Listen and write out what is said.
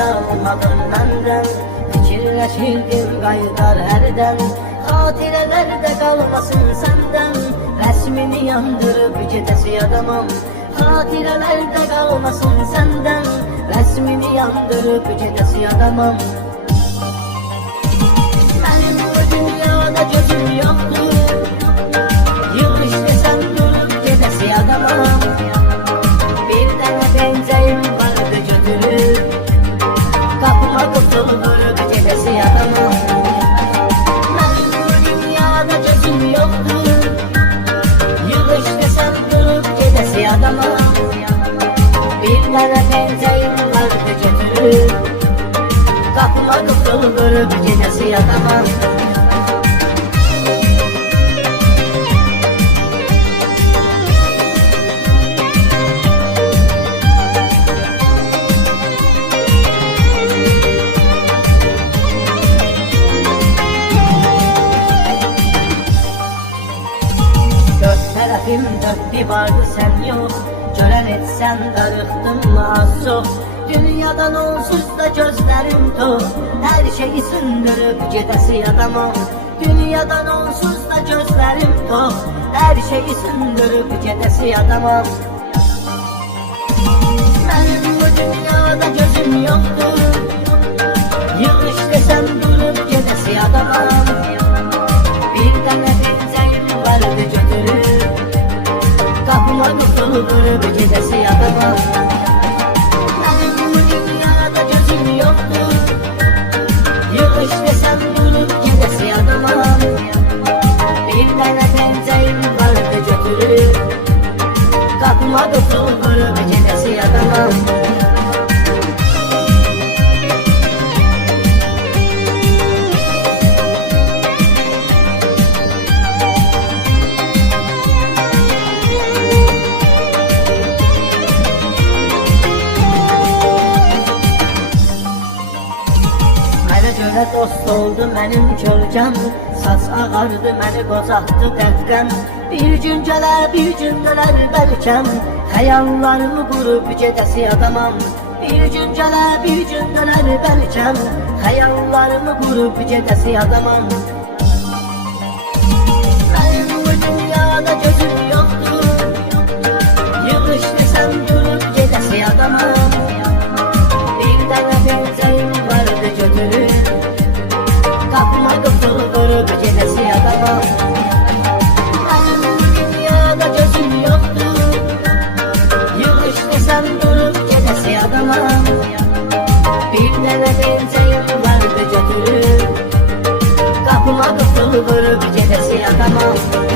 almadım məndən. Fikirləşirdim qayıdar hərdən, xatirələrdə qalmasın səndən. Rəsmini yandırıb gedəsi adamam, xatirələrdə qalmasın səndən. Rəsmini yandırıb gedəsi adamam. Mənim bu dünyada gözüm yoxdur, yığış desəm durub gedəsi adamam. Bir dənə pencəyim vardı götürüb, qapıma qutuldurup gedəsi adamam. Mənim bu dünyada gözüm yoxdur, yığış desəm durub gedəsi adamam. Bir dənə pencəyim vardı götürüb, qapıma qutuldurup gedəsi adamam. Tərəfim dört divardı sən yox, görən etsən darıxdım mı az çox. Dünyadan onsuz da gözlərim tox, hər şeyi sündürüb gedəsi adamam. Dünyadan onsuz da gözlərim tox, hər şeyi sündürüb gedəsi adamam. Mənim bu dünyada gözüm yoxdur, yığış desəm durub gedəsi adamam. Bir dənə pencəyim vardı götürüb, qapıma qutuldurup gedəsi adamam. Mənim bu dünyada gözüm yoxdur, yığış desəm durub gedəsi adamam. Bir dənə pencəyim vardı götürüb, qapıma qutuldurup gedəsi adamam. Görə dost oldu mənim kölgəm, saç ağardı məni qocaqdı dərdqəm. Bir gün gələr, bir gün dönər bəlkəm, xəyallarımı qurub gedəsi adamam. Bir gün gələr, bir gün dönər bəlkəm, xəyallarımı qurub gedəsi adamam. Mənim bu dünyada gözüm yoxdur, yığış desəm durub gedəsi adamam. Bir dənə pencəyim vardı götürüb, qapıma qutuldurup gedəsi adamam. Mənim bu dünyada gözüm yoxdur, yığış desəm durub gedəsi adamam. Bir dənə pencəyim vardı götürüb, qapıma qutuldurup gedəsi adamam.